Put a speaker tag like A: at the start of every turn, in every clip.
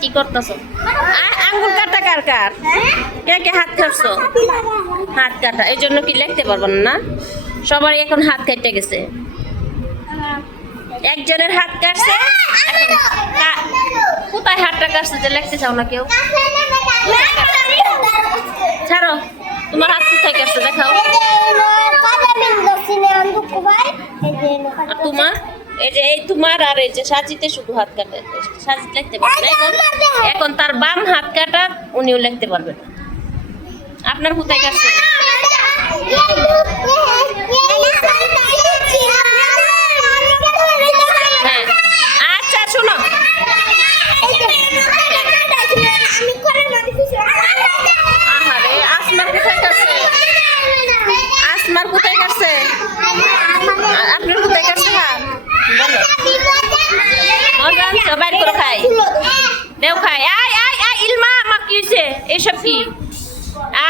A: কি করতেছ আঙ্গুল কাটা কার কার কে কে হাত কাটছো হাত কাটা এই জন্য কি লিখতে পারবেন না সবারই এখন হাত কেটে গেছে একজনের হাত কাটছে কোথায় হাতটা কাটছে যে লিখতে চাও না কেউ ছাড়ো তোমার হাত কোথায় কাটছে দেখাও তোমার এই যে এই তোমার আর এই যে সাজিতে শুধু হাত কাটে সাজিত লিখতে এখন এখন তার বাম হাত কাটা উনিও লিখতে পারবেন আপনার কোথায় কাটছে হ্যাঁ আচ্ছা শোনো আহারে আসমার কোথায় কাটছে আসমার কোথায় কাটছে আ- আপনার কোথায় কাটছে হাত বলো মজা আনছো বাইর করে খাই খাই আয় আয় আয় ইলমা মা কি হয়েছে এইসব কি?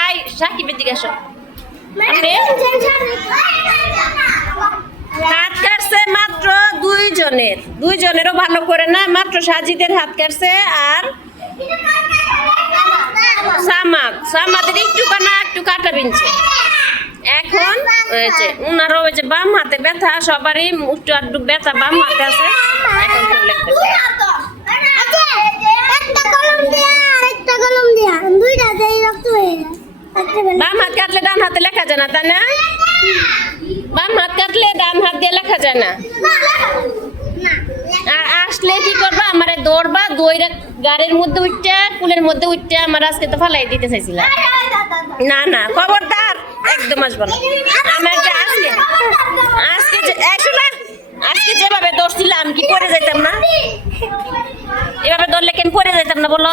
A: আয় সাকিবের দিকে আসো। হাত কাটছে মাত্র দুইজনের। দুইজনেরও ভালো করে না মাত্র সাজিদের হাত কাটছে আর সামাদ। সামাদের একটু কানা একটু কাটা বিনছে। এখন হয়েছে উনারও ওই যে বাম হাতে ব্যথা সবারই একটু আধটু ব্যথা বাম হাতে আছে। এখন কেউ লিখতেছে না। বাম হাত কাটলে ডান হাতে লেখা যায় না তাই না? বাম হাত কাটলে ডান হাত দিয়ে লেখা যায় না। আর আসলে কি করবা আমারে দৌড়বা দৌড়া গাড়ির মধ্যে উঠটা কুলের মধ্যে উঠটা আমার আজকে তো ফালাই দিতে চাইছিলাম না না খবরদার একদম আসব না। আমার যে আজকে আজকে এই আজকে যেভাবে দৌড়ছিলাম কি পরে যাইতাম না? এভাবে দৌড়লে কেন পরে যাইতাম না বলো?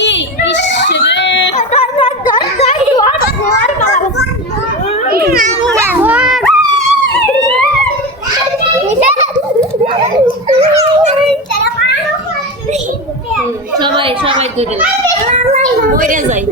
A: যাবি সবাই সবাই ধরে মরে যায়